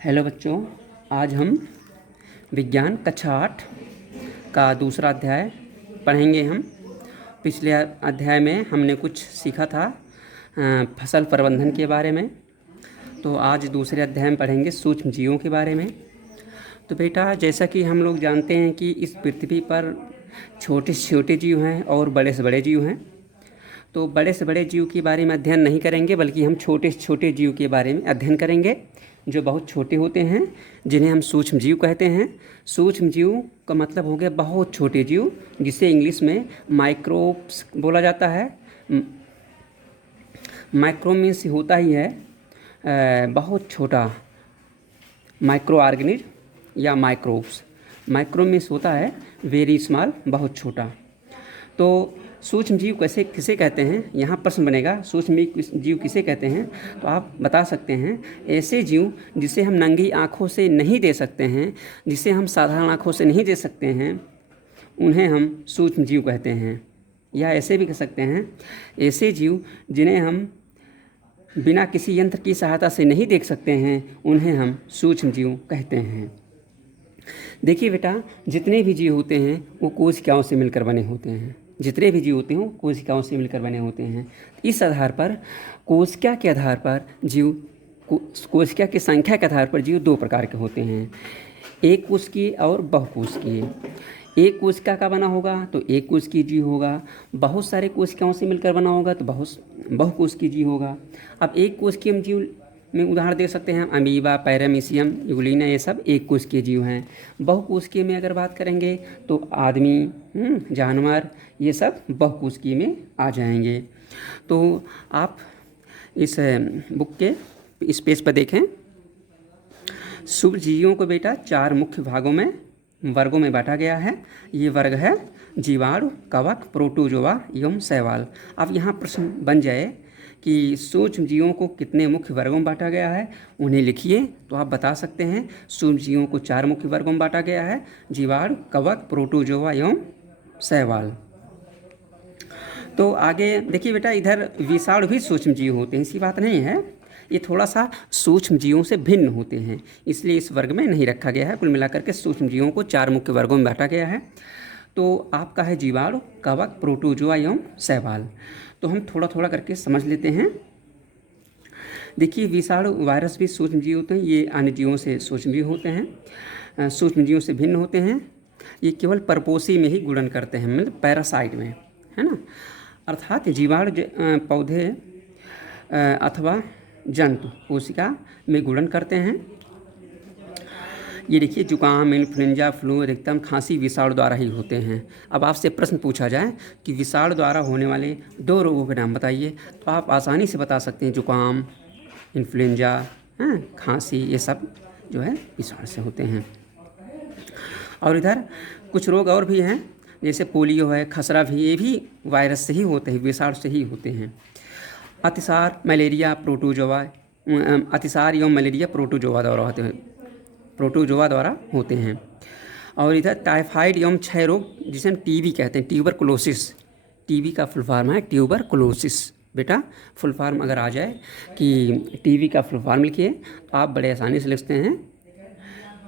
Hello बच्चों, आज हम विज्ञान कक्षा 8 का दूसरा अध्याय पढ़ेंगे। हम पिछले अध्याय में हमने कुछ सीखा था फसल प्रबंधन के बारे में। तो आज दूसरे अध्याय में पढ़ेंगे सूक्ष्म जीवों के बारे में। तो बेटा, जैसा कि हम लोग जानते हैं कि इस पृथ्वी पर छोटे से छोटे जीव हैं और बड़े से बड़े जीव हैं। तो बड़े से बड़े जीव के बारे में अध्ययन नहीं करेंगे, बल्कि हम छोटे से छोटे जीव के बारे में अध्ययन करेंगे जो बहुत छोटे होते हैं, जिन्हें हम सूक्ष्म जीव कहते हैं। सूक्ष्म जीव का मतलब हो गया बहुत छोटे जीव, जिसे इंग्लिश में माइक्रोब्स बोला जाता है। माइक्रो मीन्स होता ही है बहुत छोटा, माइक्रो ऑर्गेनिज्म या माइक्रोब्स। माइक्रो मीन्स होता है वेरी स्मॉल, बहुत छोटा। तो सूक्ष्म जीव किसे कहते हैं, यहाँ प्रश्न बनेगा सूक्ष्म जीव किसे कहते हैं। तो आप बता सकते हैं ऐसे जीव जिसे हम नंगी आँखों से नहीं दे सकते हैं, जिसे हम साधारण आँखों से नहीं दे सकते हैं, उन्हें हम सूक्ष्म जीव कहते हैं। या ऐसे भी कह सकते हैं ऐसे जीव जिन्हें हम बिना किसी यंत्र की सहायता से नहीं देख सकते हैं, उन्हें हम सूक्ष्म जीव कहते हैं। देखिए बेटा, जितने भी जीव होते हैं वो कोशिकाओं से मिलकर बने होते हैं। जितने भी जीव होते हैं वो कोशिकाओं से मिलकर बने होते हैं। इस आधार पर कोशिका के आधार पर जीव कोशिका की संख्या के आधार पर जीव दो प्रकार के होते हैं, एक कोशिकीय और बहुकोशिकीय। एक कोशिका का बना होगा तो एक कोशिकीय जीव होगा, बहुत सारे कोशिकाओं से मिलकर बना होगा तो बहुकोशिकीय जीव होगा। अब एक कोशिकीय जीव में उदाहरण दे सकते हैं अमीबा, पैरामीशियम, यूग्लिना, ये सब एक कोशिकीय जीव हैं। बहुकोशिकीय में अगर बात करेंगे तो आदमी, जानवर, ये सब बहुकोशिकीय में आ जाएंगे। तो आप इस बुक के इस पेज पर देखें। सूक्ष्म जीवों को बेटा चार मुख्य वर्गों में बांटा गया है। ये वर्ग है जीवाणु, कवक, प्रोटोजोआ एवं शैवाल। अब यहाँ प्रश्न बन जाए कि सूक्ष्म जीवों को कितने मुख्य वर्गों में बांटा गया है, उन्हें लिखिए। तो आप बता सकते हैं सूक्ष्म जीवों को चार मुख्य वर्गों में बांटा गया है, जीवाणु, कवक, प्रोटोजोआ एवं शैवाल। तो आगे देखिए बेटा, इधर विषाणु भी सूक्ष्म जीव होते हैं, ऐसी बात नहीं है। ये थोड़ा सा सूक्ष्म जीवों से भिन्न होते हैं, इसलिए इस वर्ग में नहीं रखा गया है। कुल मिलाकर के सूक्ष्म जीवों को चार मुख्य वर्गों में बांटा गया है। तो आपका है जीवाणु, कवक, प्रोटोजोआ एवं शैवाल। तो हम थोड़ा थोड़ा करके समझ लेते हैं। देखिए, विषाणु वायरस भी सूक्ष्म जीव होते हैं। ये अन्य जीवों से सूक्ष्म जीव होते हैं, सूक्ष्म जीवों से भिन्न होते हैं। ये केवल परपोषी में ही गुणन करते हैं, मतलब पैरासाइट में, है ना। अर्थात जीवाणु पौधे अथवा जंतु कोशिका में गुणन करते हैं। ये देखिए, जुकाम, इन्फ्लुएंजा, फ्लू, अधिकतम खांसी विषाणु द्वारा ही होते हैं। अब आपसे प्रश्न पूछा जाए कि विषाणु द्वारा होने वाले दो रोगों के नाम बताइए, तो आप आसानी से बता सकते हैं जुकाम, इन्फ्लुएंजा, खांसी, ये सब जो है विषाणु से होते हैं। और इधर कुछ रोग और भी हैं, जैसे पोलियो है, खसरा भी, ये भी वायरस से ही होते हैं, विषाणु से ही होते हैं। अतिसार, मलेरिया, प्रोटोजोआ, अतिसार एवं मलेरिया प्रोटोजोआ द्वारा होते हैं। और इधर टाइफाइड एवं क्षय रोग, जिसे हम टीबी कहते हैं, ट्यूबरकुलोसिस। टीबी का फुल फॉर्म है ट्यूबरकुलोसिस। बेटा, फुल फॉर्म अगर आ जाए कि टीबी का फुल फॉर्म लिखिए तो आप बड़े आसानी से लिखते हैं।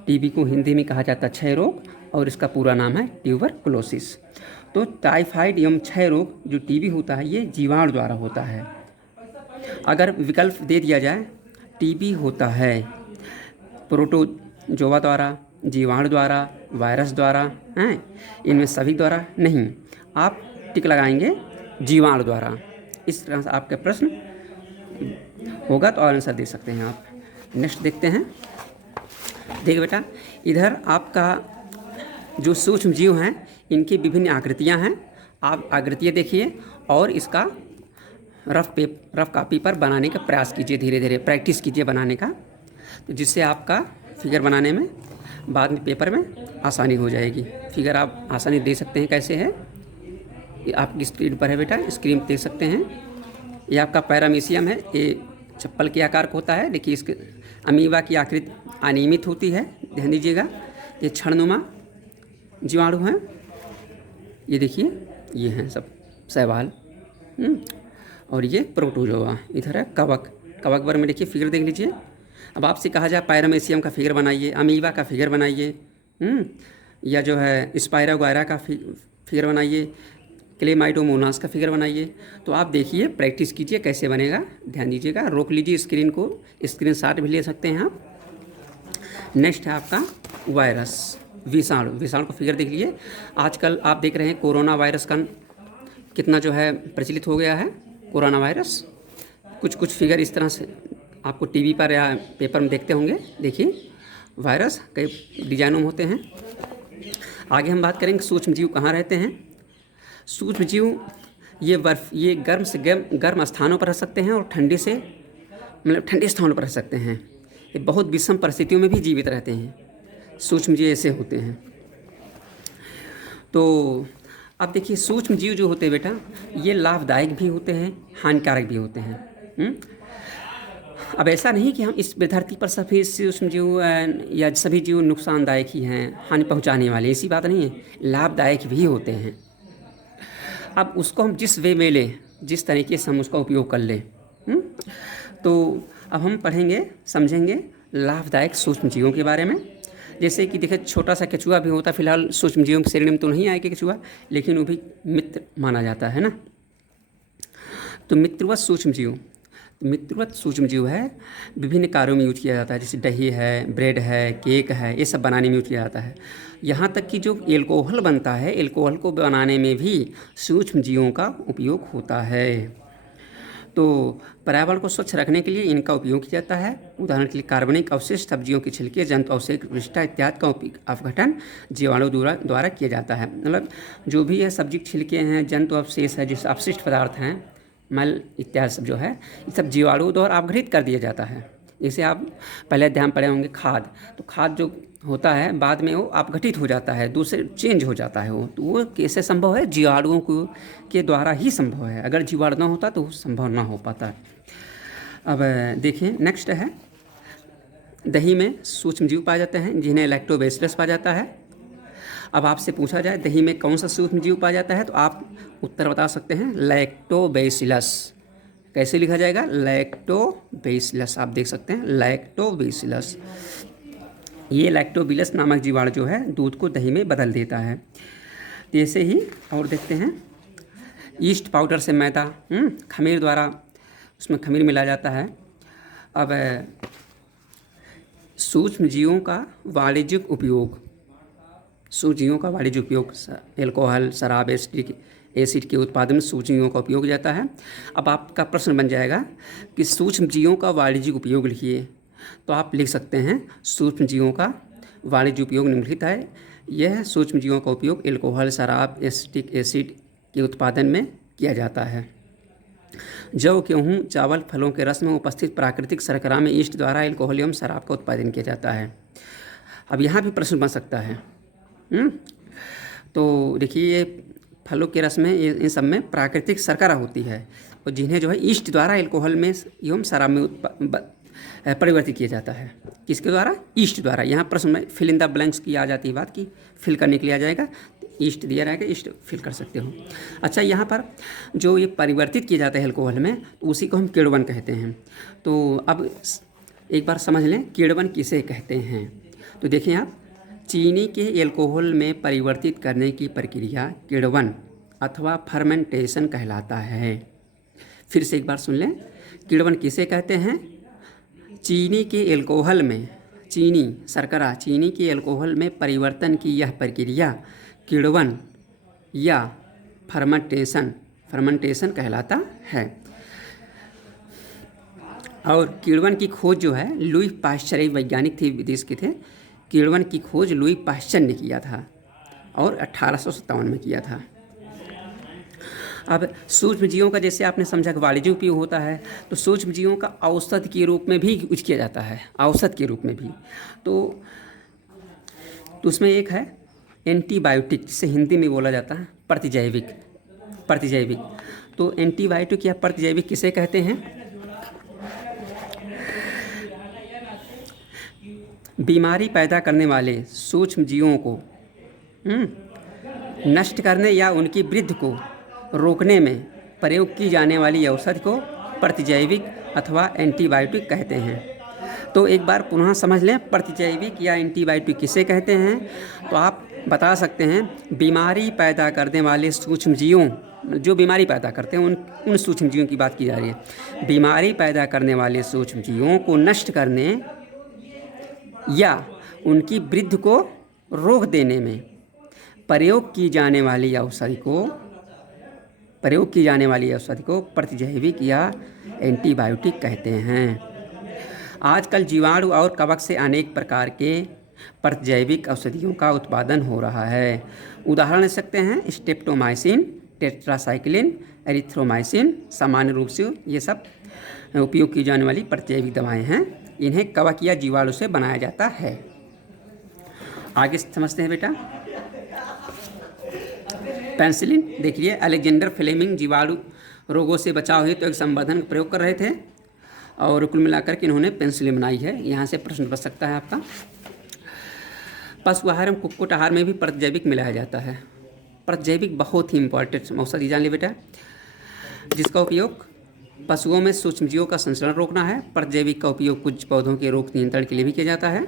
टीबी को हिंदी में कहा जाता है क्षय रोग, और इसका पूरा नाम है ट्यूबरकुलोसिस। तो टाइफाइड एवं क्षय रोग जो टीबी होता है, ये जीवाणु द्वारा होता है। अगर विकल्प दे दिया जाए, टीबी होता है प्रोटोजोआ द्वारा, जीवाणु द्वारा, वायरस द्वारा, हैं, इनमें सभी द्वारा नहीं, आप टिक लगाएंगे जीवाणु द्वारा। इस तरह से आपका प्रश्न होगा तो और आंसर दे सकते हैं आप। नेक्स्ट देखते हैं। देखिए बेटा, इधर आपका जो सूक्ष्म जीव हैं, इनकी विभिन्न आकृतियां हैं। आप आकृतियाँ देखिए और इसका रफ कॉपी पर बनाने का प्रयास कीजिए, धीरे धीरे प्रैक्टिस कीजिए बनाने का, तो जिससे आपका फिगर बनाने में बाद में पेपर में आसानी हो जाएगी। फिगर आप आसानी दे सकते हैं। कैसे है, ये आपकी स्क्रीन पर है बेटा, स्क्रीन देख सकते हैं। ये आपका पैरामीशियम है, ये चप्पल के आकार का होता है। देखिए, इसके अमीबा की आकृति अनियमित होती है, ध्यान दीजिएगा। ये क्षणनुमा जीवाणु हैं, ये देखिए, ये हैं सब शैवाल। और ये प्रोटोजोआ। इधर है कवक। कवक वर्ग में देखिए, फिगर देख लीजिए, अब आपसे कहा जाए पैरामीशियम का फिगर बनाइए, अमीबा का फिगर बनाइए, या जो है स्पायरोगायरा का फिगर बनाइए, क्लेमाइडोमोनास का फिगर बनाइए, तो आप देखिए, प्रैक्टिस कीजिए कैसे बनेगा। ध्यान दीजिएगा, रोक लीजिए स्क्रीन को, स्क्रीन शॉट भी ले सकते हैं आप। नेक्स्ट है आपका वायरस, विषाणु। विषाणु का फिगर देख लीजिए। आजकल आप देख रहे हैं कोरोना वायरस का कितना जो है प्रचलित हो गया है, कोरोना वायरस। कुछ कुछ फिगर इस तरह से आपको टीवी पर या पेपर में देखते होंगे। देखिए, वायरस कई डिजाइनों में होते हैं। आगे हम बात करेंगे सूक्ष्म जीव कहाँ रहते हैं। सूक्ष्म जीव ये गर्म से गर्म स्थानों पर रह सकते हैं और ठंडे से मतलब ठंडे स्थानों पर रह सकते हैं। ये बहुत विषम परिस्थितियों में भी जीवित रहते हैं। सूक्ष्म जीव ऐसे होते हैं। तो अब देखिए, सूक्ष्म जीव जो होते हैं बेटा, ये लाभदायक भी होते हैं, हानिकारक भी होते हैं। अब ऐसा नहीं कि हम इस धरती पर सभी सूक्ष्म जीव या सभी जीव नुकसानदायक ही हैं, हानि पहुंचाने वाले, ऐसी बात नहीं है। लाभदायक भी होते हैं। अब उसको हम जिस वे में लें, जिस तरीके से हम उसका उपयोग कर लें। तो अब हम पढ़ेंगे, समझेंगे लाभदायक सूक्ष्म जीवों के बारे में। जैसे कि देखिए, छोटा सा केचुआ भी होता है। फिलहाल सूक्ष्म जीवों की श्रेणी में तो नहीं आएगा केचुआ, लेकिन वो भी मित्र माना जाता है ना। तो मित्रवत सूक्ष्म जीव, मित्रवत सूक्ष्म जीव है, विभिन्न कार्यों में यूज किया जाता है। जैसे दही है, ब्रेड है, केक है, ये सब बनाने में यूज किया जाता है। यहाँ तक कि जो एल्कोहल बनता है, एल्कोहल को बनाने में भी सूक्ष्म जीवों का उपयोग होता है। तो पर्यावरण को स्वच्छ रखने के लिए इनका उपयोग किया जाता है। उदाहरण के लिए कार्बनिक अवशेष, सब्जियों के छिलके, जंतु अवशेष, विष्ठा इत्यादि का अपघटन जीवाणु द्वारा किया जाता है। मतलब जो भी है सब्जी के छिलके हैं, जंतु अवशेष है, जिस अपशिष्ट पदार्थ हैं, मल इत्यादि सब जो है, ये सब जीवाणु द्वारा अपघटित कर दिया जाता है। जैसे आप पहले ध्यान पड़े होंगे खाद, तो खाद जो होता है बाद में वो अपघटित हो जाता है, दूसरे चेंज हो जाता है वो। तो वो कैसे संभव है? जीवाणुओं को के द्वारा ही संभव है। अगर जीवाणु ना होता तो वो संभव ना हो पाता। अब देखिए, नेक्स्ट है, दही में सूक्ष्म जीव पाए जाते हैं जिन्हें लैक्टोबैसिलस पाया जाता है। अब आपसे पूछा जाए दही में कौन सा सूक्ष्म जीव पाया जाता है, तो आप उत्तर बता सकते हैं लैक्टोबैसिलस। कैसे लिखा जाएगा? लैक्टोबैसिलस। आप देख सकते हैं लैक्टोबैसिलस। ये लैक्टोबैसिलस नामक जीवाणु जो है दूध को दही में बदल देता है। जैसे ही और देखते हैं, ईस्ट पाउडर से मैदा, खमीर द्वारा उसमें खमीर मिला जाता है। अब सूक्ष्म जीवों का वाणिज्यिक उपयोग, सूक्ष्म जीवों का वाणिज्यिक उपयोग, एल्कोहल, शराब, एसिड के उत्पादन में सूक्ष्म जीवों का उपयोग जाता है। अब आपका प्रश्न बन जाएगा कि सूक्ष्म जीवों का वाणिज्यिक उपयोग लिखिए, तो आप लिख सकते हैं सूक्ष्म जीवों का वाणिज्यिक उपयोग निम्नलिखित है। यह सूक्ष्म जीवों का उपयोग एल्कोहल, शराब, एसिटिक एसिड के उत्पादन में किया जाता है। जौ, गेहूँ, चावल, फलों के रस में उपस्थित प्राकृतिक शर्करा में ईस्ट द्वारा एल्कोहल एवं शराब का उत्पादन किया जाता है। अब यहाँ भी प्रश्न बन सकता है। तो देखिए, ये फलों के रस में, इन सब में प्राकृतिक शर्करा होती है, और जिन्हें जो है ईस्ट द्वारा एल्कोहल में एवं शराब में परिवर्तित किया जाता है। किसके द्वारा? ईस्ट द्वारा। यहाँ प्रश्न में फिल इन द ब्लैंक्स की आ जाती है बात, की फिल करने के लिए आ जाएगा, ईस्ट दिया रहेगा, ईस्ट फिल कर सकते हो। अच्छा, यहाँ पर जो ये परिवर्तित किया जाता है एल्कोहल में, तो उसी को हम किण्वन कहते हैं। तो अब एक बार समझ लें किण्वन किसे कहते हैं। तो देखिए आप, चीनी के एल्कोहल में परिवर्तित करने की प्रक्रिया किण्वन अथवा फर्मेंटेशन कहलाता है। फिर से एक बार सुन लें, किण्वन किसे कहते हैं? चीनी के एल्कोहल में, शर्करा चीनी के एल्कोहल में परिवर्तन की यह प्रक्रिया किण्वन या फर्मेंटेशन कहलाता है। और किण्वन की खोज जो है लुई पाश्चर, एक वैज्ञानिक थे, विदेश के थे। किण्वन की खोज लुई पाश्चर ने किया था और 1857 में किया था। अब सूक्ष्म जीवों का, जैसे आपने समझा कि वाणिज्यिक उपयोग होता है, तो सूक्ष्म जीवों का औषध के रूप में भी यूज किया जाता है, औषध के रूप में भी। तो उसमें एक है एंटीबायोटिक, जिसे हिंदी में बोला जाता है प्रतिजैविक। तो एंटीबायोटिक या प्रतिजैविक किसे कहते हैं? बीमारी पैदा करने वाले सूक्ष्म जीवों को नष्ट करने या उनकी वृद्धि को रोकने में प्रयोग की जाने वाली औषधि को प्रतिजैविक अथवा एंटीबायोटिक कहते हैं। तो एक बार पुनः समझ लें, प्रतिजैविक या एंटीबायोटिक किसे कहते हैं। तो आप बता सकते हैं बीमारी पैदा करने वाले सूक्ष्म जीवों, जो बीमारी पैदा करते हैं उन सूक्ष्म जीवों की बात की जा रही है। बीमारी पैदा करने वाले सूक्ष्म जीवों को नष्ट करने या उनकी वृद्धि को रोक देने में प्रयोग की जाने वाली औषधि को प्रतिजैविक या एंटीबायोटिक कहते हैं। आजकल जीवाणु और कवक से अनेक प्रकार के प्रतिजैविक औषधियों का उत्पादन हो रहा है। उदाहरण ले सकते हैं स्ट्रेप्टोमाइसिन, टेट्रासाइक्लिन, एरिथ्रोमाइसिन। सामान्य रूप से ये सब उपयोग की जाने वाली प्रतिजैविक दवाएं हैं। इन्हें कवक या जीवाणु से बनाया जाता है। आगे समझते हैं बेटा। पेनिसिलिन देखिए, अलेक्जेंडर फ्लेमिंग जीवाणु रोगों से बचाव हेतु एक संवर्धन का प्रयोग कर रहे थे और कुल मिलाकर के इन्होंने पेनिसिलिन बनाई है। यहाँ से प्रश्न बच सकता है आपका। पशु आहार एवं कुक्कुट आहार में भी प्रतिजैविक मिलाया जाता है। प्रतिजैविक बहुत ही इंपॉर्टेंट औषधि जान ली बेटा, जिसका उपयोग पशुओं में सूक्ष्मजीवों का संचरण रोकना है। प्रतिजैविक का उपयोग कुछ पौधों के रोग नियंत्रण के लिए भी किया जाता है।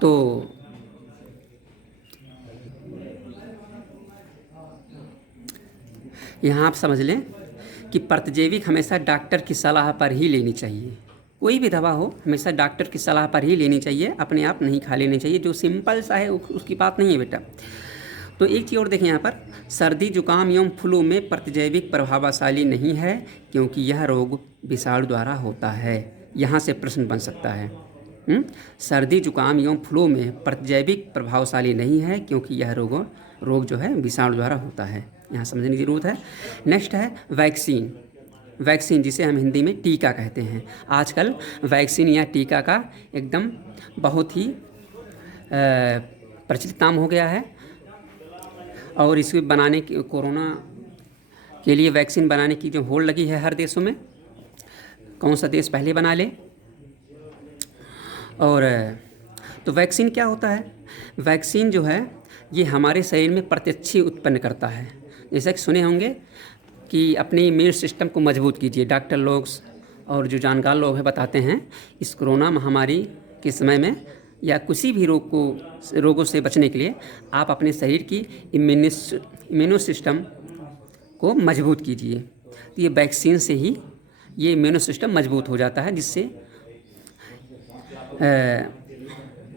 तो यहाँ आप समझ लें कि प्रतिजैविक हमेशा डॉक्टर की सलाह पर ही लेनी चाहिए। कोई भी दवा हो हमेशा डॉक्टर की सलाह पर ही लेनी चाहिए, अपने आप नहीं खा लेनी चाहिए। जो सिंपल सा है उसकी बात नहीं है बेटा। तो एक चीज़ और देखें यहाँ पर, सर्दी जुकाम एवं फ्लू में प्रतिजैविक प्रभावशाली नहीं है क्योंकि यह रोग विषाणु द्वारा होता है। यहाँ से प्रश्न बन सकता है। सर्दी जुकाम एवं फ्लू में प्रतिजैविक प्रभावशाली नहीं है क्योंकि यह रोग जो है विषाणु द्वारा होता है। यहाँ समझने की ज़रूरत है। नेक्स्ट है वैक्सीन, जिसे हम हिंदी में टीका कहते हैं। आजकल वैक्सीन या टीका का एकदम बहुत ही प्रचलित नाम हो गया है और इसके बनाने की, कोरोना के लिए वैक्सीन बनाने की जो होड़ लगी है हर देशों में, कौन सा देश पहले बना ले। और तो वैक्सीन क्या होता है? वैक्सीन जो है ये हमारे शरीर में प्रत्यक्षी उत्पन्न करता है। जैसा कि सुने होंगे कि अपने इम्यून सिस्टम को मजबूत कीजिए। डॉक्टर लोग और जो जानकार लोग हैं बताते हैं इस कोरोना महामारी के समय में या किसी भी रोगों से बचने के लिए आप अपने शरीर की इम्यूनो सिस्टम को मजबूत कीजिए। तो ये वैक्सीन से ही ये इम्यूनो सिस्टम मजबूत हो जाता है, जिससे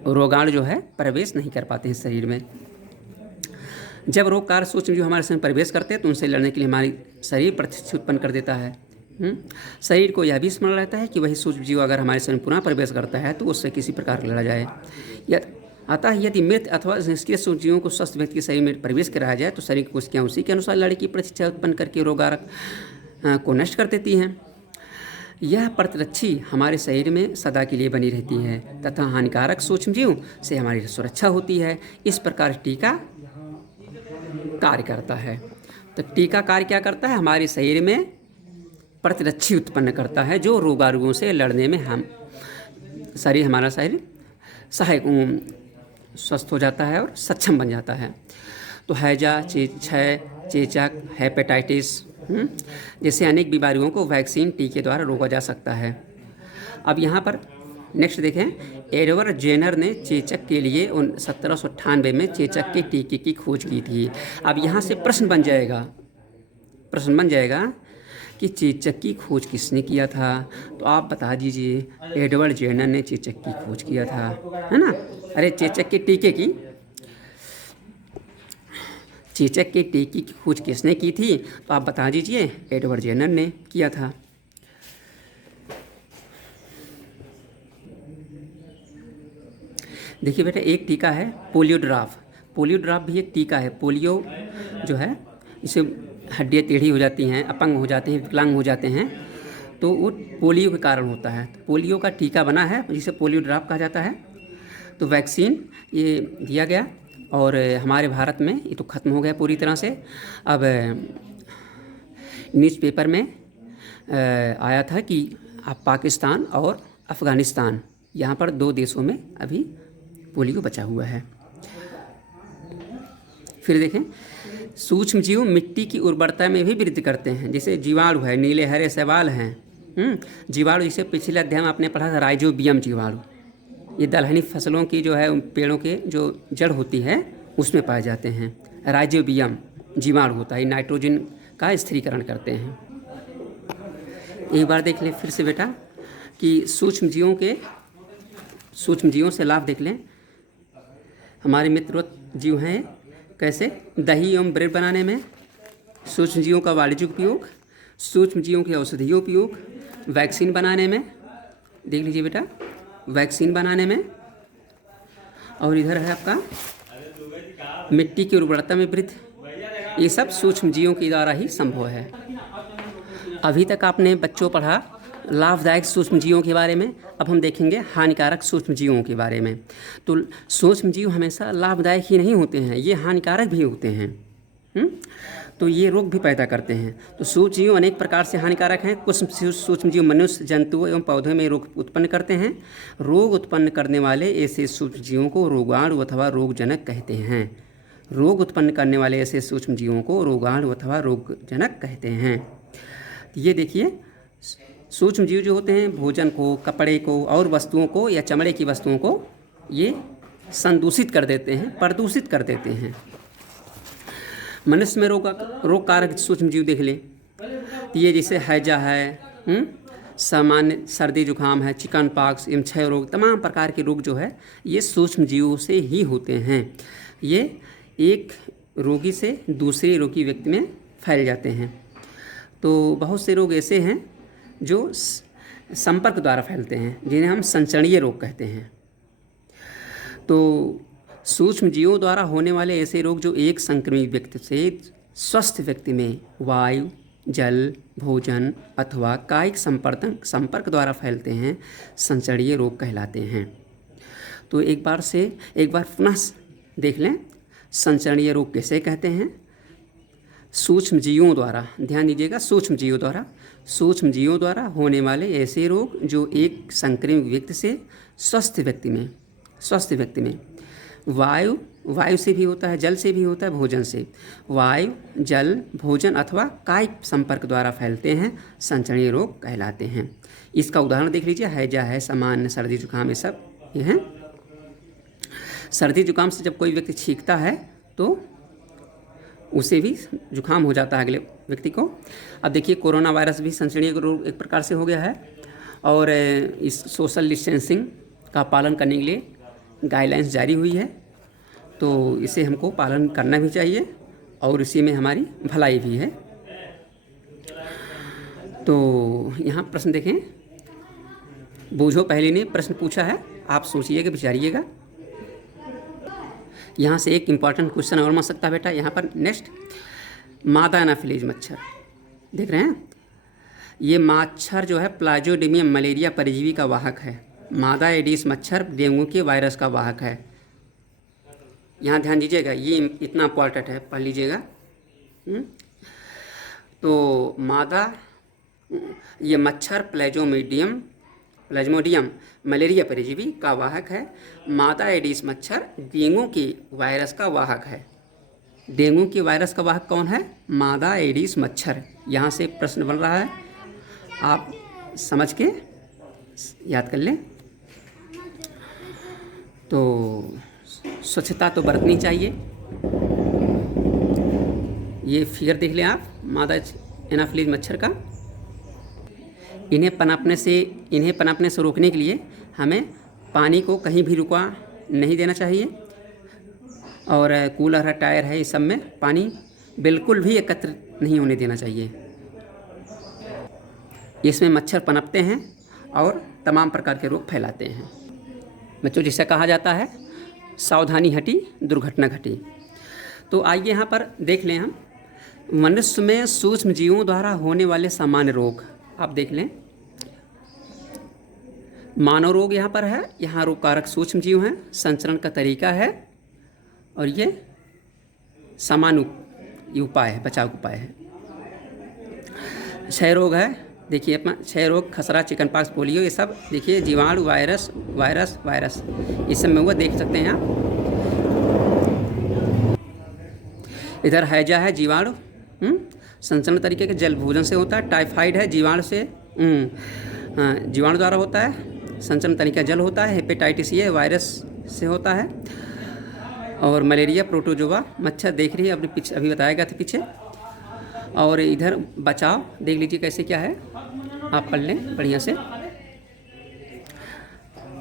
रोगाणु जो है प्रवेश नहीं कर पाते हैं शरीर में। जब रोगकारक सूक्ष्मजीव हमारे शरीर में प्रवेश करते हैं तो उनसे लड़ने के लिए हमारी शरीर प्रतिरक्षा उत्पन्न कर देता है। शरीर को यह भी स्मरण रहता है कि वही सूक्ष्मजीव अगर हमारे शरीर में पुनः प्रवेश करता है तो उससे किसी प्रकार लड़ा जाए। अतः यदि मृत अथवा निष्क्रिय सूक्ष्मजीवों को स्वस्थ व्यक्ति के शरीर में प्रवेश कराया जाए तो शरीर की कोशिकाएं उसी के अनुसार लड़ने की प्रतिरक्षा उत्पन्न करके रोगकारक को नष्ट कर देती हैं। यह प्रतिरक्षी हमारे शरीर में सदा के लिए बनी रहती है तथा हानिकारक सूक्ष्मजीव से हमारी सुरक्षा होती है। इस प्रकार टीका कार्य करता है। तो टीका कार्य क्या करता है? हमारे शरीर में प्रतिरक्षी उत्पन्न करता है जो रोगाणुओं से लड़ने में हमारा शरीर सहायक स्वस्थ हो जाता है और सक्षम बन जाता है। तो हैजा, क्षय, चेचक, हेपेटाइटिस जैसे अनेक बीमारियों को वैक्सीन टीके द्वारा रोका जा सकता है। अब यहाँ पर नेक्स्ट देखें, एडवर्ड जेनर ने चेचक के लिए 1798 में चेचक के टीके की खोज की थी। अब यहाँ से प्रश्न बन जाएगा कि चेचक की खोज किसने किया था? तो आप बता दीजिए। एडवर्ड जेनर ने चेचक की खोज किया था, है ना। अरे चेचक के टीके की खोज किसने की थी? तो आप बता दीजिए। एडवर्ड जेनर ने किया था। देखिए बेटा, एक टीका है पोलियो ड्राफ भी एक टीका है। पोलियो जो है इसे हड्डियाँ टेढ़ी हो जाती हैं, अपंग हो जाते हैं, विकलांग हो जाते हैं, तो वो पोलियो के कारण होता है। तो पोलियो का टीका बना है जिसे पोलियो ड्राफ कहा जाता है। तो वैक्सीन ये दिया गया और हमारे भारत में ये तो ख़त्म हो गया पूरी तरह से। अब न्यूज़पेपर में आया था कि अब पाकिस्तान और अफ़गानिस्तान, यहाँ पर 2 देशों में अभी पोलियो बचा हुआ है। फिर देखें, सूक्ष्मजीव मिट्टी की उर्वरता में भी वृद्धि करते हैं। जैसे जीवाणु है, नीले हरे शैवाल हैं, जीवाणु, जिसे पिछले अध्याय में आपने पढ़ा था, राइजोबियम जीवाणु। ये दलहनी फसलों की जो है, पेड़ों के जो जड़ होती है उसमें पाए जाते हैं। राइजोबियम जीवाणु होता है, नाइट्रोजन का स्थिरीकरण करते हैं। एक बार देख लें फिर से बेटा कि सूक्ष्म जीवों से लाभ देख लें। हमारे मित्र जीव हैं कैसे, दही एवं ब्रेड बनाने में सूक्ष्म जीवों का वाणिज्यिक उपयोग, सूक्ष्म जीवों के औषधीय उपयोग, वैक्सीन बनाने में, देख लीजिए बेटा, वैक्सीन बनाने में, और इधर है आपका मिट्टी की उर्वरता में वृद्धि। ये सब सूक्ष्म जीवों के द्वारा ही संभव है। अभी तक आपने बच्चों पढ़ा लाभदायक सूक्ष्म जीवों के बारे में, अब हम देखेंगे हानिकारक सूक्ष्म जीवों के बारे में। तो सूक्ष्म जीव हमेशा लाभदायक ही नहीं होते हैं, ये हानिकारक भी होते हैं। तो ये रोग भी पैदा करते हैं। तो सूक्ष्म जीव अनेक प्रकार से हानिकारक हैं। कुछ सूक्ष्म जीव मनुष्य, जंतुओं एवं पौधों में रोग उत्पन्न करते हैं। रोग उत्पन्न करने वाले ऐसे सूक्ष्म जीवों को रोगाणु अथवा रोगजनक कहते हैं। रोग उत्पन्न करने वाले ऐसे सूक्ष्म जीवों को रोगाणु अथवा रोगजनक कहते हैं। ये देखिए, सूक्ष्म जीव जो होते हैं भोजन को, कपड़े को और वस्तुओं को या चमड़े की वस्तुओं को ये संदूषित कर देते हैं, प्रदूषित कर देते हैं। मनुष्य में रोग कारक सूक्ष्म जीव देख लें, ये जैसे हैजा है, सामान्य सर्दी जुकाम है, चिकन पॉक्स एवं क्षय रोग, तमाम प्रकार के रोग जो है ये सूक्ष्म जीवों से ही होते हैं। ये एक रोगी से दूसरे रोगी व्यक्ति में फैल जाते हैं। तो बहुत से रोग ऐसे हैं जो संपर्क द्वारा फैलते हैं, जिन्हें हम संचरणीय रोग कहते हैं। तो सूक्ष्म जीवों द्वारा होने वाले ऐसे रोग जो एक संक्रमित व्यक्ति से स्वस्थ व्यक्ति में वायु, जल, भोजन अथवा कायिक संपर्क द्वारा फैलते हैं, संचरणीय रोग कहलाते हैं। तो एक बार पुनः देख लें, संचरणीय रोग किसे कहते हैं? सूक्ष्म जीवों द्वारा, ध्यान दीजिएगा, सूक्ष्म जीवों द्वारा होने वाले ऐसे रोग जो एक संक्रमित व्यक्ति से स्वस्थ व्यक्ति में वायु से भी होता है, जल से भी होता है, भोजन से, वायु, जल, भोजन अथवा कायिक संपर्क द्वारा फैलते हैं, संचरणीय रोग कहलाते हैं। इसका उदाहरण देख लीजिए, हैजा है, सामान्य सर्दी जुकाम, ये सब ये हैं। सर्दी जुकाम से जब कोई व्यक्ति छींकता है तो उसे भी जुकाम हो जाता है अगले व्यक्ति को। अब देखिए, कोरोना वायरस भी संचरणीय रोग एक प्रकार से हो गया है, और इस सोशल डिस्टेंसिंग का पालन करने के लिए गाइडलाइंस जारी हुई है। तो इसे हमको पालन करना भी चाहिए और इसी में हमारी भलाई भी है। तो यहाँ प्रश्न देखें, बूझो पहले ने प्रश्न पूछा है, आप सोचिएगा, विचारिएगा। यहाँ से एक इम्पॉर्टेंट क्वेश्चन और मिल सकता है बेटा। यहाँ पर नेक्स्ट, मादा एनाफिलीज मच्छर देख रहे हैं। ये मच्छर जो है प्लाज्मोडियम मलेरिया परजीवी का वाहक है। मादा एडिस मच्छर डेंगू के वायरस का वाहक है। यहाँ ध्यान दीजिएगा, ये इतना इम्पॉर्टेंट है, पढ़ लीजिएगा। तो मादा, ये मच्छर प्लाज्मोडियम मलेरिया परजीवी का वाहक है। मादा एडिस मच्छर डेंगू के वायरस का वाहक है। डेंगू के वायरस का वाहक कौन है? मादा एडिस मच्छर। यहाँ से प्रश्न बन रहा है, आप समझ के याद कर लें। तो स्वच्छता तो बरतनी चाहिए। ये फिगर देख लें आप, मादा एनाफिलीज मच्छर का। इन्हें पनपने से रोकने के लिए हमें पानी को कहीं भी रुका नहीं देना चाहिए, और कूलर है, टायर है, इस सब में पानी बिल्कुल भी एकत्र नहीं होने देना चाहिए। इसमें मच्छर पनपते हैं और तमाम प्रकार के रोग फैलाते हैं। बच्चों, जिसे कहा जाता है सावधानी हटी दुर्घटना घटी। तो आइए यहाँ पर देख लें हम, मनुष्य में सूक्ष्म जीवों द्वारा होने वाले सामान्य रोग आप देख लें। मानव रोग यहाँ पर है, यहाँ रोग कारक सूक्ष्म जीव हैं, संचरण का तरीका है, और ये सामान्य उपाय है, बचाव उपाय है। क्षय रोग है, देखिए अपना क्षय रोग, खसरा, चिकन पॉक्स, पोलियो, ये सब देखिए जीवाणु, वायरस इस सब में हुआ, देख सकते हैं आप। इधर हैजा है, जीवाणु संचरण तरीके के जल भोजन से होता है। टाइफाइड है, जीवाणु से जीवाणु द्वारा होता है, संचरण तनिका जल होता है, हेपेटाइटिस ए वायरस से होता है, और मलेरिया प्रोटोजोआ मच्छर देख रही है अपने पीछे, अभी बताया गया था पीछे। और इधर बचाव देख लीजिए कैसे क्या है, आप पढ़ लें बढ़िया से।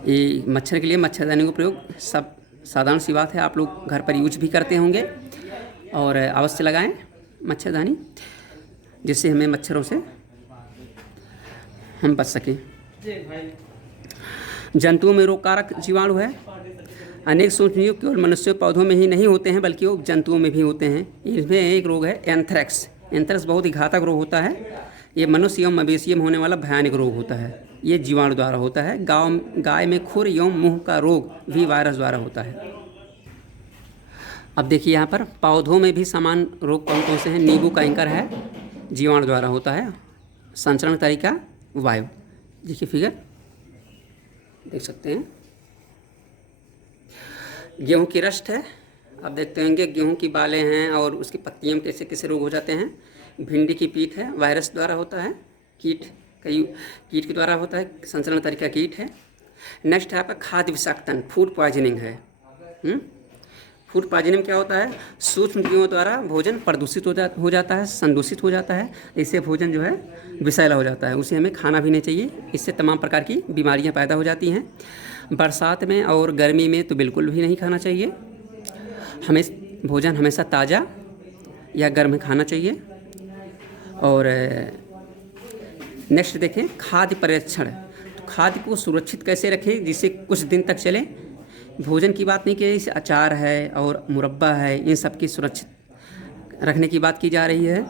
ये मच्छर के लिए मच्छरदानी का प्रयोग सब साधारण सी बात है, आप लोग घर पर यूज भी करते होंगे, और अवश्य लगाएं मच्छरदानी, जिससे हमें मच्छरों से हम बच सकें। जंतुओं में रोगकारक जीवाणु है। अनेक सूक्ष्मजीव केवल मनुष्य पौधों में ही नहीं होते हैं, बल्कि वो जंतुओं में भी होते हैं। इसमें एक रोग है एंथ्रेक्स। एंथ्रेक्स बहुत ही घातक रोग होता है। ये मनुष्य एवं मवेशियों में होने वाला भयानक रोग होता है। ये जीवाणु द्वारा होता है। गाय में खुर एवं मुंह का रोग भी वायरस द्वारा होता है। अब देखिए यहाँ पर पौधों में भी समान रोग कौन कौन से हैं। नींबू का कैंकर है, जीवाणु द्वारा होता है। संचरण तरीका वायु, देखिए फिगर देख सकते हैं। गेहूं की रस्ट है, आप देखते होंगे गेहूं की बालें हैं और उसकी पत्तियों में कैसे कैसे रोग हो जाते हैं। भिंडी की पीठ है, वायरस द्वारा होता है। कीट के द्वारा होता है, संचरण तरीका कीट है। नेक्स्ट है आपका खाद्य विषाक्तन, फूड पॉइजनिंग है। फूड पॉइजनिंग क्या होता है, सूक्ष्म जीवों द्वारा भोजन प्रदूषित हो जाता है, संदूषित हो जाता है। इससे भोजन जो है विषैला हो जाता है, उसे हमें खाना भी नहीं चाहिए। इससे तमाम प्रकार की बीमारियां पैदा हो जाती हैं। बरसात में और गर्मी में तो बिल्कुल भी नहीं खाना चाहिए। हमें भोजन हमेशा ताज़ा या गर्म खाना चाहिए। और नेक्स्ट देखें खाद्य परिरक्षण, तो खाद्य को सुरक्षित कैसे रखें जिससे कुछ दिन तक चले। भोजन की बात नहीं की, जैसे अचार है और मुरब्बा है, इन सब की सुरक्षित रखने की बात की जा रही है।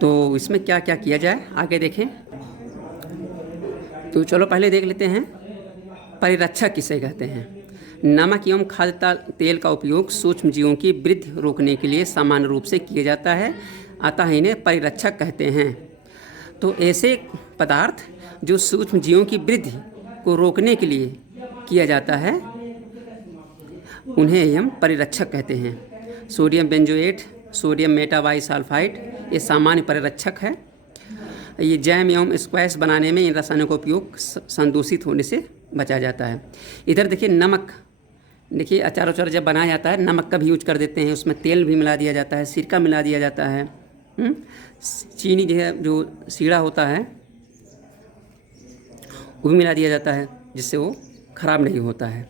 तो इसमें क्या क्या किया जाए आगे देखें। तो चलो पहले देख लेते हैं परिरक्षक किसे कहते हैं। नमक एवं खाद्य तेल का उपयोग सूक्ष्म जीवों की वृद्धि रोकने के लिए सामान्य रूप से किया जाता है, अतः इन्हें परिरक्षक कहते हैं। तो ऐसे पदार्थ जो सूक्ष्म जीवों की वृद्धि को रोकने के लिए किया जाता है, उन्हें हम परिरक्षक कहते हैं। सोडियम बेंजोएट, सोडियम मेटाबाइसल्फाइड, ये सामान्य परिरक्षक है। ये जैम एवं स्क्वैश बनाने में इन रसायनों का उपयोग संदूषित होने से बचा जाता है। इधर देखिए नमक, देखिए अचार उचार जब बनाया जाता है नमक का भी यूज कर देते हैं, उसमें तेल भी मिला दिया जाता है, सिरका मिला दिया जाता है। चीनी जो है, जो सीड़ा होता है वो भी मिला दिया जाता है, जिससे वो ख़राब नहीं होता है।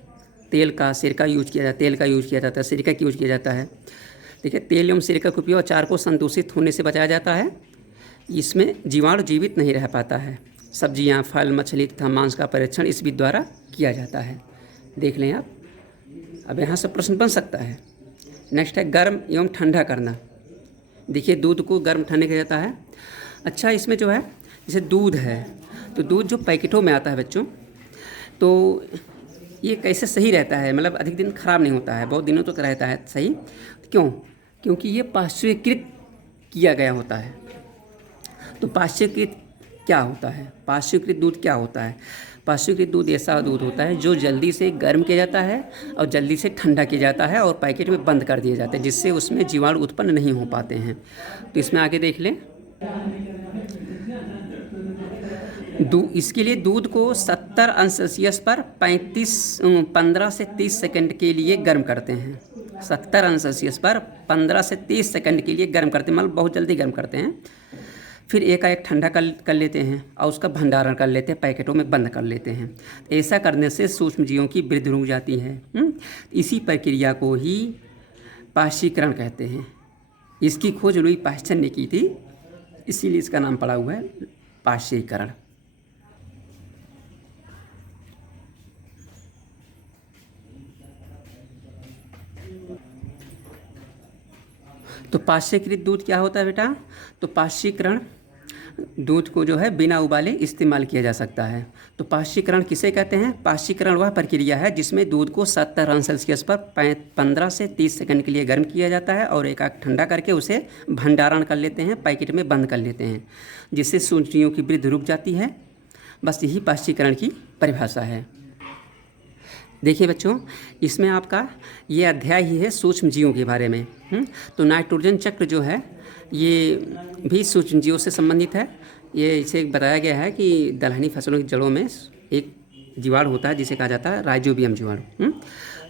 तेल का सिरका यूज किया जाता है, तेल का यूज किया जाता है, सिरका का यूज किया जाता है। देखिए तेल एवं सिरका का उपयोग अचार को संदूषित होने से बचाया जाता है। इसमें जीवाणु जीवित नहीं रह पाता है। सब्जियां, फल, मछली तथा मांस का परीक्षण इस विधि द्वारा किया जाता है। देख लें आप, अब यहाँ से प्रश्न बन सकता है। नेक्स्ट है गर्म एवं ठंडा करना। देखिए दूध को गर्म ठंडा किया जाता है। अच्छा, इसमें जो है जैसे दूध है, तो दूध जो पैकेटों में आता है बच्चों, तो ये कैसे सही रहता है, मतलब अधिक दिन ख़राब नहीं होता है, बहुत दिनों तक रहता है सही। क्यों? क्योंकि ये पाश्चुरीकृत किया गया होता है। तो पाश्चुरीकृत क्या होता है? पाश्चुरीकृत दूध क्या होता है? पाश्चुरीकृत दूध ऐसा दूध होता है जो जल्दी से गर्म किया जाता है और जल्दी से ठंडा किया जाता है और पैकेट में बंद कर दिया जाता है, जिससे उसमें जीवाणु उत्पन्न नहीं हो पाते हैं। तो इसमें आगे देख लें, इसके लिए दूध को 70 अंश सेल्सियस पर 15 से 30 सेकंड के लिए गर्म करते हैं। 70 अंश सेल्सियस पर 15 से 30 सेकंड के लिए गर्म करते हैं, मतलब बहुत जल्दी गर्म करते हैं। फिर एकाएक ठंडा कर लेते हैं और उसका भंडारण कर लेते हैं, पैकेटों में बंद कर लेते हैं। ऐसा करने से सूक्ष्म जीवों की वृद्धि रुक जाती है। इसी प्रक्रिया को ही पाश्चुरीकरण कहते हैं। इसकी खोज लुई पाश्चर ने की थी, इसीलिए इसका नाम पड़ा हुआ है पाश्चुरीकरण। तो पाश्चुरीकृत दूध क्या होता है बेटा? तो पाश्चुरीकरण दूध को जो है बिना उबाले इस्तेमाल किया जा सकता है। तो पाश्चुरीकरण किसे कहते हैं? पाश्चुरीकरण वह प्रक्रिया है जिसमें दूध को 70 अंश सेल्सियस पर 15 से 30 सेकंड के लिए गर्म किया जाता है और एकाएक ठंडा करके उसे भंडारण कर लेते हैं, पैकेट में बंद कर लेते हैं, जिससे सूक्ष्मजीवों की वृद्धि रुक जाती है। बस यही पाश्चुरीकरण की परिभाषा है। देखिए बच्चों, इसमें आपका ये अध्याय ही है सूक्ष्म जीवों के बारे में। तो नाइट्रोजन चक्र जो है ये भी सूक्ष्म जीवों से संबंधित है। ये इसे बताया गया है कि दलहनी फसलों की जड़ों में एक जीवाणु होता है जिसे कहा जाता है राइजोबियम जीवाणु।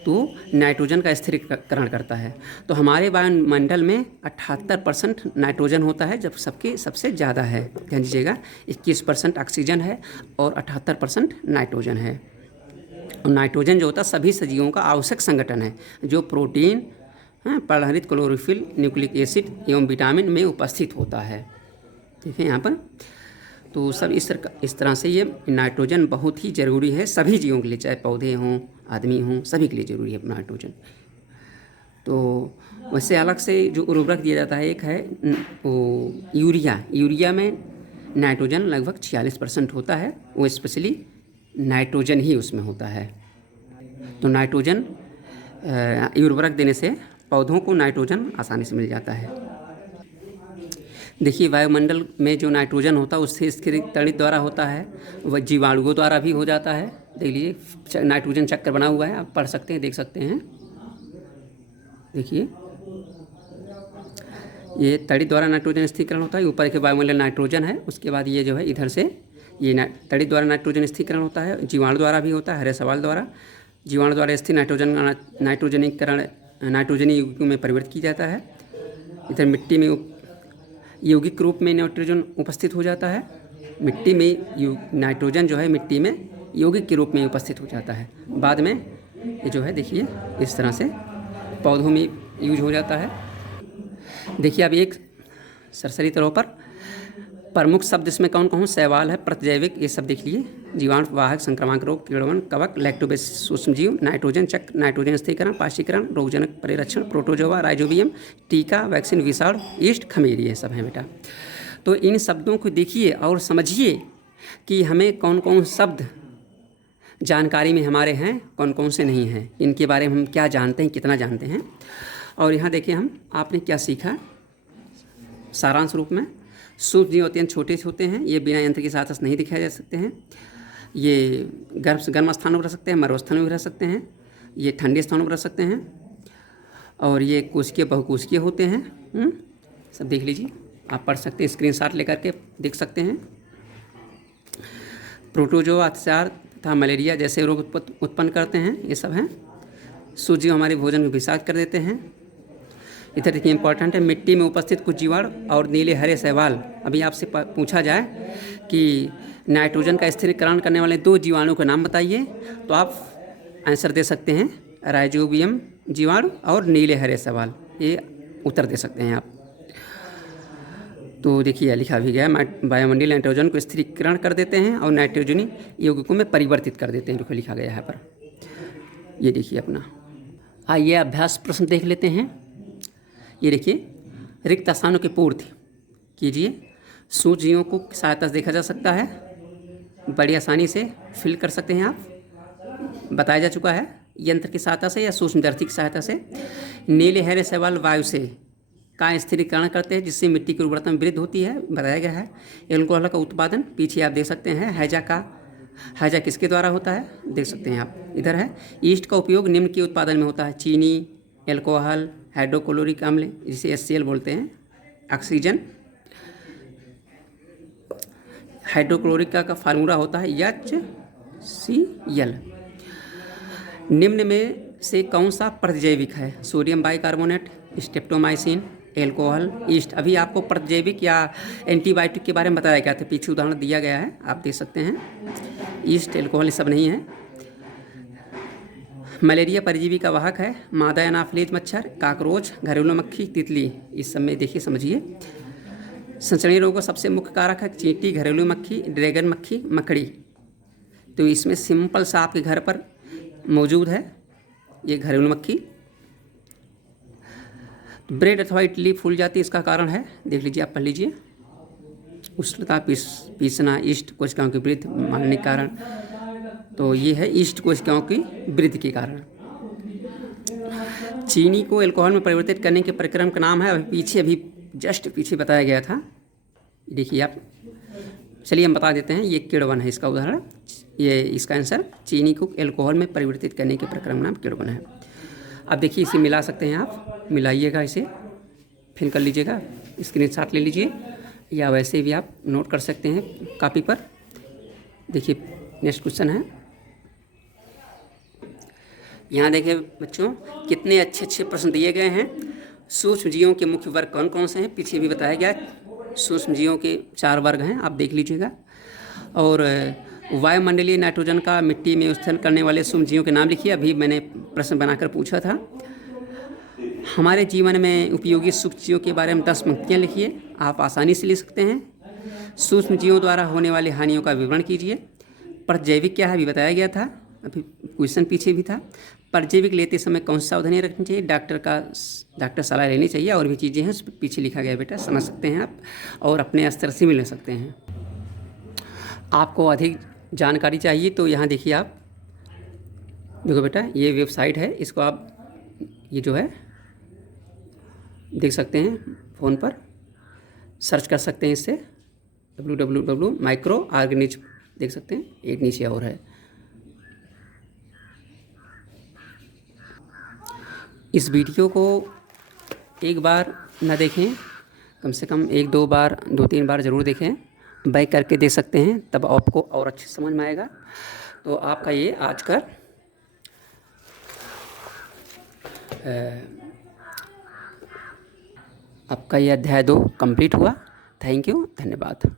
तो नाइट्रोजन का स्थिरीकरण करता है। तो हमारे वायुमंडल में 78% नाइट्रोजन होता है, जब सबके सबसे ज़्यादा है, ध्यान दीजिएगा, 21% ऑक्सीजन है और 78% नाइट्रोजन है। और नाइट्रोजन जो होता है सभी सजीवों का आवश्यक संगठन है, जो प्रोटीन, पर्णहरित, क्लोरोफिल, न्यूक्लिक एसिड एवं विटामिन में उपस्थित होता है। ठीक है यहाँ पर। तो सब इस तरह से ये नाइट्रोजन बहुत ही ज़रूरी है सभी जीवों के लिए, चाहे पौधे हों, आदमी हों, सभी के लिए ज़रूरी है नाइट्रोजन। तो वैसे अलग से जो उर्वरक दिया जाता है, एक है वो यूरिया। यूरिया में नाइट्रोजन लगभग 46% होता है, वो स्पेशली नाइट्रोजन ही उसमें होता है। तो नाइट्रोजन उर्वरक देने से पौधों को नाइट्रोजन आसानी से मिल जाता है। देखिए वायुमंडल में जो नाइट्रोजन होता है उससे स्थिरीकरण द्वारा होता है, वह जीवाणुओं द्वारा भी हो जाता है। देख लीजिए नाइट्रोजन चक्र बना हुआ है, आप पढ़ सकते हैं, देख सकते हैं। देखिए ये तड़ित द्वारा नाइट्रोजन स्थिरीकरण होता है, ऊपर के वायुमंडल नाइट्रोजन है, उसके बाद ये जो है इधर से ये तड़ित द्वारा नाइट्रोजन स्थिरीकरण होता है। जीवाणु द्वारा भी होता है, हरे सवाल द्वारा। जीवाणु द्वारा स्थिर नाइट्रोजनीकरण नाइट्रोजनी यौगिकों में परिवर्तित किया जाता है। इधर मिट्टी में यौगिक रूप में नाइट्रोजन उपस्थित हो जाता है। मिट्टी में नाइट्रोजन जो है मिट्टी में यौगिक के रूप में उपस्थित हो जाता है। बाद में ये जो है देखिए इस तरह से पौधों में यूज हो जाता है। देखिए अब एक सरसरी तौर पर प्रमुख शब्द इसमें कौन कौन? शैवाल है, प्रतिजैविक, ये सब देख लीजिए, जीवाणु वाहक, संक्रामक रोग, कीड़वन, कवक, लैक्टोबैसिलस सूक्ष्मजीव, नाइट्रोजन चक्र, नाइट्रोजन स्थिरीकरण, पाशीकरण, रोगजनक परिरक्षण, प्रोटोजोआ, राइजोबियम, टीका, वैक्सीन, विषाणु, ईस्ट, खमीर, ये सब हैं बेटा। तो इन शब्दों को देखिए और समझिए कि हमें कौन कौन शब्द जानकारी में हमारे हैं, कौन कौन से नहीं हैं, इनके बारे में हम क्या जानते हैं, कितना जानते हैं। और यहाँ देखिए हम आपने क्या सीखा सारांश रूप में। सूक्ष्म जीव अत्यंत छोटे से होते हैं, ये बिना यंत्र की सहायता से नहीं दिखाए जा सकते हैं। ये गर्म स्थानों पर रह सकते हैं, मरुस्थल स्थानों में रह सकते हैं, ये ठंडे स्थानों पर रह सकते हैं, और ये कोशिकीय बहुकोशिकीय होते हैं। सब देख लीजिए, आप पढ़ सकते हैं, स्क्रीनशॉट लेकर के देख सकते हैं। प्रोटोजोआ अतिसार तथा मलेरिया जैसे रोग उत्पन्न करते हैं, ये सब हैं। सूक्ष्म जीव हमारे भोजन को विषाक्त कर देते हैं। इधर देखिए इंपॉर्टेंट है, मिट्टी में उपस्थित कुछ जीवाणु और नीले हरे शैवाल। अभी आपसे पूछा जाए कि नाइट्रोजन का स्थिरीकरण करने वाले 2 जीवाणु के नाम बताइए, तो आप आंसर दे सकते हैं राइजोबियम जीवाणु और नीले हरे शैवाल, ये उत्तर दे सकते हैं आप। तो देखिए लिखा भी गया, वायुमंडलीय नाइट्रोजन को स्थिरीकरण कर देते हैं और नाइट्रोजनी यौगिकों में परिवर्तित कर देते हैं, जो लिखा गया है पर। ये देखिए अपना, आइए अभ्यास प्रश्न देख लेते हैं। ये देखिए रिक्त स्थानों की पूर्ति कीजिए। सूक्ष्म जीवों को सहायता से देखा जा सकता है, बड़ी आसानी से फिल कर सकते हैं आप, बताया जा चुका है, यंत्र की सहायता से या सूक्ष्मदर्शी की सहायता से। नीले हरे शैवाल वायु से का स्थिरीकरण करते हैं, जिससे मिट्टी की उर्वरता में वृद्धि होती है, बताया गया है। एल्कोहल का उत्पादन पीछे आप देख सकते हैं, हैजा किसके द्वारा होता है, देख सकते हैं आप, इधर है। ईस्ट का उपयोग निम्न के उत्पादन में होता है, चीनी, एल्कोहल, हाइड्रोक्लोरिक अम्ल जिसे HCl बोलते हैं, ऑक्सीजन। हाइड्रोक्लोरिक का फार्मूला होता है HCl। निम्न में से कौन सा प्रतिजैविक है? Sodium bicarbonate, streptomycin, alcohol, east. अभी आपको प्रतिजैविक या एंटीबायोटिक के बारे में बताया गया था, पीछे उदाहरण दिया गया है, आप देख सकते हैं। ईस्ट, एल्कोहल, ये सब नहीं है। मलेरिया परजीवी का वाहक है, मादा एनाफिलीज मच्छर, काकरोच, घरेलू मक्खी, तितली, इस सब में देखिए समझिए। संसर्गीय रोगों का सबसे मुख्य कारक है चींटी, घरेलू मक्खी, ड्रैगन मक्खी, मकड़ी। तो इसमें सिंपल सा आपके घर पर मौजूद है ये घरेलू मक्खी। ब्रेड अथवा इडली फूल जाती है, इसका कारण है, देख लीजिए, आप पढ़ लीजिए। उष्णता पीसना, ईस्ट कोशिकाओं की वृद्धि मानने के कारण। तो ये है ईस्ट कोशिकाओं की वृद्धि के कारण। चीनी को एल्कोहल में परिवर्तित करने के प्रक्रम का नाम है, अभी जस्ट पीछे बताया गया था, देखिए आप। चलिए हम बता देते हैं, ये किण्वन है इसका उदाहरण, ये इसका आंसर चीनी को एल्कोहल में परिवर्तित करने के प्रक्रम नाम किण्वन है। अब देखिए इसे मिला सकते हैं आप, मिलाइएगा, इसे फिल कर लीजिएगा, स्क्रीनशॉट ले लीजिए, या वैसे भी आप नोट कर सकते हैं कॉपी पर। देखिए नेक्स्ट क्वेश्चन है, यहाँ देखिए बच्चों कितने अच्छे अच्छे प्रश्न दिए गए हैं। सूक्ष्म जीवों के मुख्य वर्ग कौन कौन से हैं, पीछे भी बताया गया है। सूक्ष्म जीवों के 4 वर्ग हैं, आप देख लीजिएगा। और वायुमंडलीय नाइट्रोजन का मिट्टी में उत्सर्जन करने वाले सूक्ष्म जीवों के नाम लिखिए, अभी मैंने प्रश्न बनाकर पूछा था। हमारे जीवन में उपयोगी सूक्ष्म जीवों के बारे में 10 पंक्तियाँ लिखिए, आप आसानी से लिख सकते हैं। सूक्ष्म जीवों द्वारा होने वाली हानियों का विवरण कीजिए। परजैविक क्या है अभी बताया गया था, अभी क्वेश्चन पीछे भी था। परजैविक लेते समय कौन सी सावधानी रखनी चाहिए, डॉक्टर सलाह लेनी चाहिए। और भी चीज़ें हैं उस पीछे लिखा गया बेटा, समझ सकते हैं आप और अपने स्तर से भी ले सकते हैं। आपको अधिक जानकारी चाहिए तो यहाँ देखिए, आप देखो बेटा ये वेबसाइट है, इसको आप ये जो है देख सकते हैं, फ़ोन पर सर्च कर सकते हैं इससे, www.microorganism देख सकते हैं, एक नीचे और है। इस वीडियो को एक बार न देखें, कम से कम 1-2 बार 2-3 बार ज़रूर देखें, बैक करके देख सकते हैं, तब आपको और अच्छे समझ में आएगा। तो आपका ये आज का आपका ये अध्याय 2 कंप्लीट हुआ। थैंक यू, धन्यवाद।